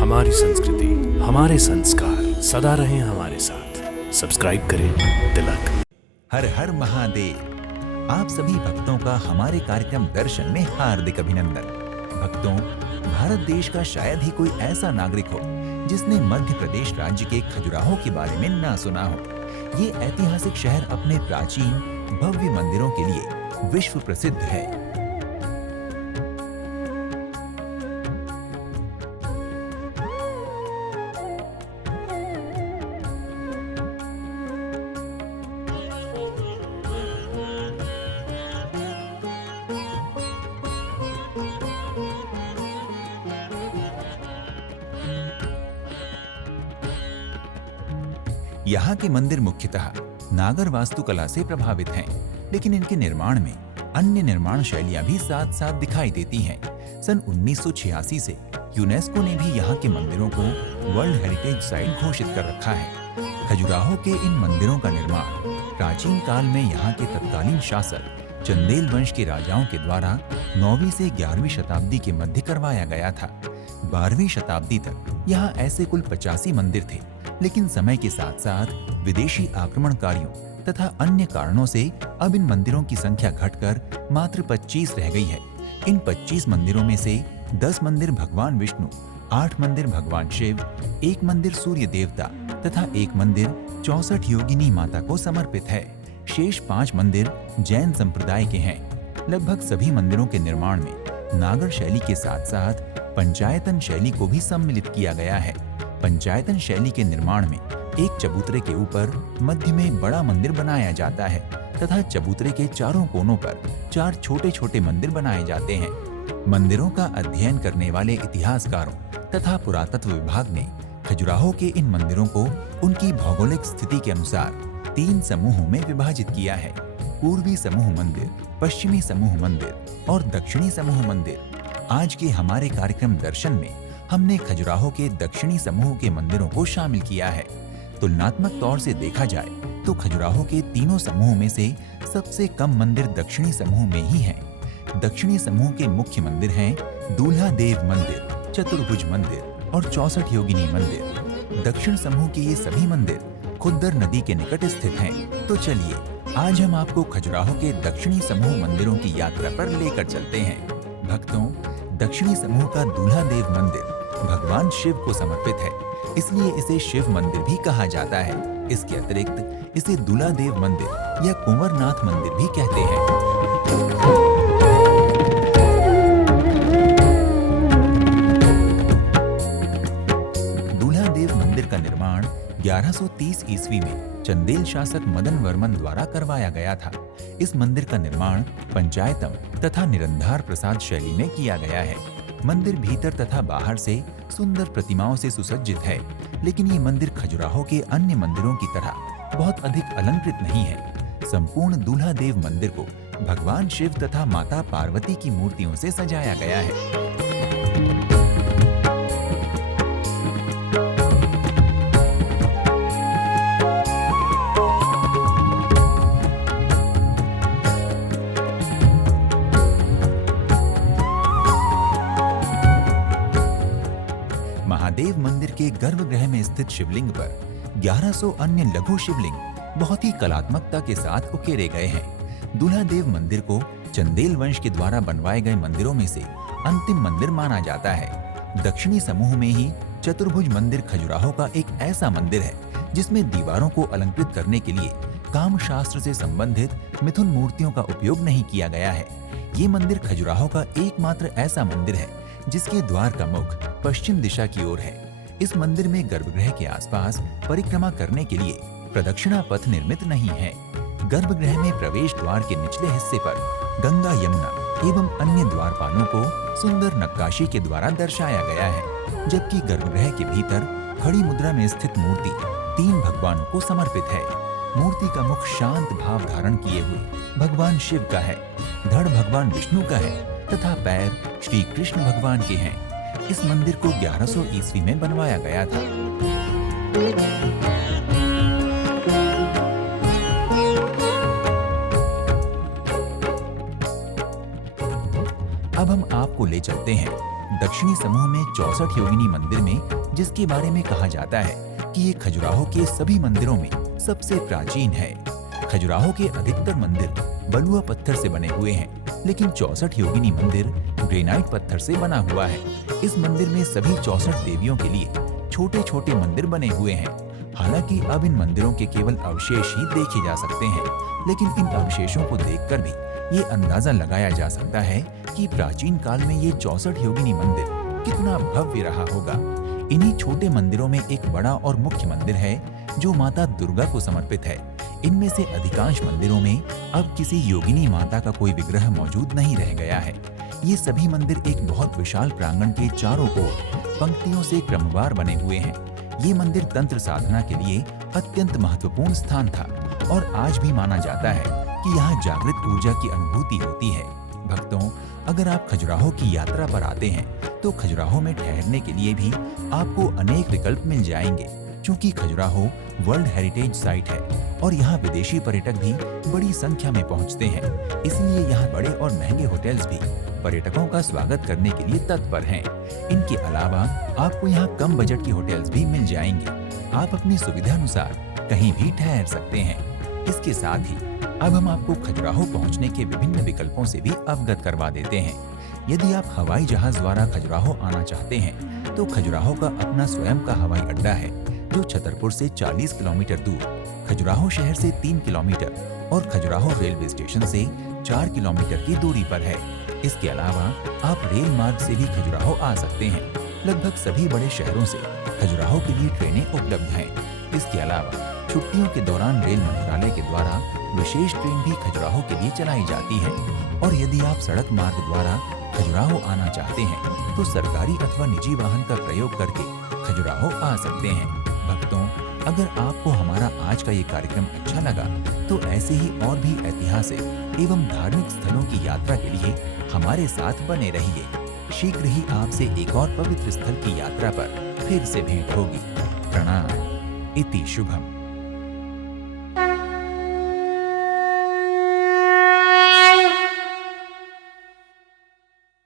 हमारी संस्कृति, हमारे संस्कार सदा रहें हमारे साथ। सब्सक्राइब करें तिलक। हर हर महादेव। आप सभी भक्तों का हमारे कार्यक्रम दर्शन में हार्दिक अभिनंदन। भक्तों, भारत देश का शायद ही कोई ऐसा नागरिक हो जिसने मध्य प्रदेश राज्य के खजुराहो के बारे में ना सुना हो। ये ऐतिहासिक शहर अपने प्राचीन भव्य मंदिरों के लिए विश्व प्रसिद्ध है। यहाँ के मंदिर मुख्यतः नागर वास्तुकला से प्रभावित हैं, लेकिन इनके निर्माण में अन्य निर्माण शैलियां भी साथ साथ दिखाई देती हैं। सन 1986 से यूनेस्को ने भी यहाँ के मंदिरों को वर्ल्ड हेरिटेज साइट घोषित कर रखा है। खजुराहो के इन मंदिरों का निर्माण प्राचीन काल में यहाँ के तत्कालीन शासक चंदेल वंश के राजाओं के द्वारा 9वीं से 11वीं शताब्दी के मध्य करवाया गया था। 12वीं शताब्दी तक यहाँ ऐसे कुल 85 मंदिर थे, लेकिन समय के साथ साथ विदेशी आक्रमणकारियों तथा अन्य कारणों से अब इन मंदिरों की संख्या घटकर मात्र 25 रह गई है। इन 25 मंदिरों में से 10 मंदिर भगवान विष्णु, 8 मंदिर भगवान शिव, 1 मंदिर सूर्य देवता तथा 1 मंदिर 64 योगिनी माता को समर्पित है। शेष 5 मंदिर जैन संप्रदाय के हैं। लगभग सभी मंदिरों के निर्माण में नागर शैली के साथ साथ पंचायतन शैली को भी सम्मिलित किया गया है। पंचायतन शैली के निर्माण में एक चबूतरे के ऊपर मध्य में बड़ा मंदिर बनाया जाता है तथा चबूतरे के चारों कोनों पर 4 छोटे छोटे मंदिर बनाए जाते हैं। मंदिरों का अध्ययन करने वाले इतिहासकारों तथा पुरातत्व विभाग ने खजुराहो के इन मंदिरों को उनकी भौगोलिक स्थिति के अनुसार 3 समूहों में विभाजित किया है। पूर्वी समूह मंदिर, पश्चिमी समूह मंदिर और दक्षिणी समूह मंदिर। आज के हमारे कार्यक्रम दर्शन में हमने खजुराहो के दक्षिणी समूह के मंदिरों को शामिल किया है। तुलनात्मक तौर से देखा जाए तो खजुराहो के तीनों समूह में से सबसे कम मंदिर दक्षिणी समूह में ही हैं। दक्षिणी समूह के मुख्य मंदिर हैं दूल्हा देव मंदिर, चतुर्भुज मंदिर और 64 योगिनी मंदिर। दक्षिण समूह के ये सभी मंदिर खुद्दर नदी के निकट स्थित हैं। तो चलिए आज हम आपको खजुराहो के दक्षिणी समूह मंदिरों की यात्रा पर लेकर चलते हैं। भक्तों, दक्षिणी समूह का दूल्हा देव मंदिर भगवान शिव को समर्पित है, इसलिए इसे शिव मंदिर भी कहा जाता है। इसके अतिरिक्त इसे दूल्हा देव मंदिर या कुंवरनाथ मंदिर भी कहते हैं। दूल्हा देव मंदिर का निर्माण 1130 ईस्वी में चंदेल शासक मदन वर्मन द्वारा करवाया गया था। इस मंदिर का निर्माण पंचायतम तथा निरंधार प्रसाद शैली में किया गया है। मंदिर भीतर तथा बाहर से सुंदर प्रतिमाओं से सुसज्जित है, लेकिन ये मंदिर खजुराहो के अन्य मंदिरों की तरह बहुत अधिक अलंकृत नहीं है। संपूर्ण दूल्हा देव मंदिर को भगवान शिव तथा माता पार्वती की मूर्तियों से सजाया गया है। महादेव मंदिर के गर्भगृह में स्थित शिवलिंग पर 1100 अन्य लघु शिवलिंग बहुत ही कलात्मकता के साथ उकेरे गए हैं। दूल्हा देव मंदिर को चंदेल वंश के द्वारा बनवाए गए मंदिरों में से अंतिम मंदिर माना जाता है। दक्षिणी समूह में ही चतुर्भुज मंदिर खजुराहो का एक ऐसा मंदिर है जिसमें दीवारों को अलंकृत करने के लिए काम शास्त्र से संबंधित मिथुन मूर्तियों का उपयोग नहीं किया गया है। ये मंदिर खजुराहो का एकमात्र ऐसा मंदिर है जिसके द्वार का मुख पश्चिम दिशा की ओर है। इस मंदिर में गर्भगृह के आसपास परिक्रमा करने के लिए प्रदक्षिणा पथ निर्मित नहीं है। गर्भगृह में प्रवेश द्वार के निचले हिस्से पर गंगा, यमुना एवं अन्य द्वारपालों को सुंदर नक्काशी के द्वारा दर्शाया गया है, जबकि गर्भगृह के भीतर खड़ी मुद्रा में स्थित मूर्ति 3 भगवानों को समर्पित है। मूर्ति का मुख शांत भाव धारण किए हुए भगवान शिव का है, धड़ भगवान विष्णु का है तथा पैर श्री कृष्ण भगवान के हैं। इस मंदिर को 1100 ईस्वी में बनवाया गया था। अब हम आपको ले चलते हैं दक्षिणी समूह में 64 योगिनी मंदिर में, जिसके बारे में कहा जाता है कि ये खजुराहो के सभी मंदिरों में सबसे प्राचीन है। खजुराहो के अधिकतर मंदिर बलुआ पत्थर से बने हुए हैं, लेकिन 64 योगिनी मंदिर ग्रेनाइट पत्थर से बना हुआ है। इस मंदिर में सभी 64 देवियों के लिए छोटे छोटे मंदिर बने हुए हैं। हालांकि अब इन मंदिरों के केवल अवशेष ही देखे जा सकते हैं, लेकिन इन अवशेषों को देखकर भी ये अंदाजा लगाया जा सकता है कि प्राचीन काल में ये 64 योगिनी मंदिर कितना भव्य रहा होगा। इन्हीं छोटे मंदिरों में एक बड़ा और मुख्य मंदिर है जो माता दुर्गा को समर्पित है। इनमें से अधिकांश मंदिरों में अब किसी योगिनी माता का कोई विग्रह मौजूद नहीं रह गया है। ये सभी मंदिर एक बहुत विशाल प्रांगण के चारों ओर पंक्तियों से क्रमवार बने हुए हैं। ये मंदिर तंत्र साधना के लिए अत्यंत महत्वपूर्ण स्थान था और आज भी माना जाता है कि यहाँ जागृत ऊर्जा की अनुभूति होती है। भक्तों, अगर आप खजुराहो की यात्रा पर आते हैं तो खजुराहो में ठहरने के लिए भी आपको अनेक विकल्प मिल जाएंगे। क्योंकि खजुराहो वर्ल्ड हेरिटेज साइट है और यहाँ विदेशी पर्यटक भी बड़ी संख्या में पहुँचते हैं, इसलिए यहाँ बड़े और महंगे होटल्स भी पर्यटकों का स्वागत करने के लिए तत्पर हैं। इनके अलावा आपको यहाँ कम बजट की होटल्स भी मिल जाएंगे। आप अपनी सुविधा अनुसार कहीं भी ठहर सकते हैं। इसके साथ ही अब हम आपको खजुराहो पहुँचने के विभिन्न विकल्पों से भी अवगत करवा देते हैं। यदि आप हवाई जहाज द्वारा खजुराहो आना चाहते हैं तो खजुराहो का अपना स्वयं का हवाई अड्डा है जो छतरपुर से 40 किलोमीटर दूर, खजुराहो शहर से 3 किलोमीटर और खजुराहो रेलवे स्टेशन से 4 किलोमीटर की दूरी पर है। इसके अलावा आप रेल मार्ग से भी खजुराहो आ सकते हैं। लगभग सभी बड़े शहरों से खजुराहो के लिए ट्रेनें उपलब्ध हैं। इसके अलावा छुट्टियों के दौरान रेल मंत्रालय के द्वारा विशेष ट्रेन भी खजुराहो के लिए चलाई जाती है। और यदि आप सड़क मार्ग द्वारा खजुराहो आना चाहते हैं तो सरकारी अथवा निजी वाहन का प्रयोग करके खजुराहो आ सकते हैं। भक्तों, अगर आपको हमारा आज का ये कार्यक्रम अच्छा लगा तो ऐसे ही और भी ऐतिहासिक एवं धार्मिक स्थलों की यात्रा के लिए हमारे साथ बने रहिए। शीघ्र ही आपसे एक और पवित्र स्थल की यात्रा पर फिर से भेंट होगी। प्रणाम। इति शुभम।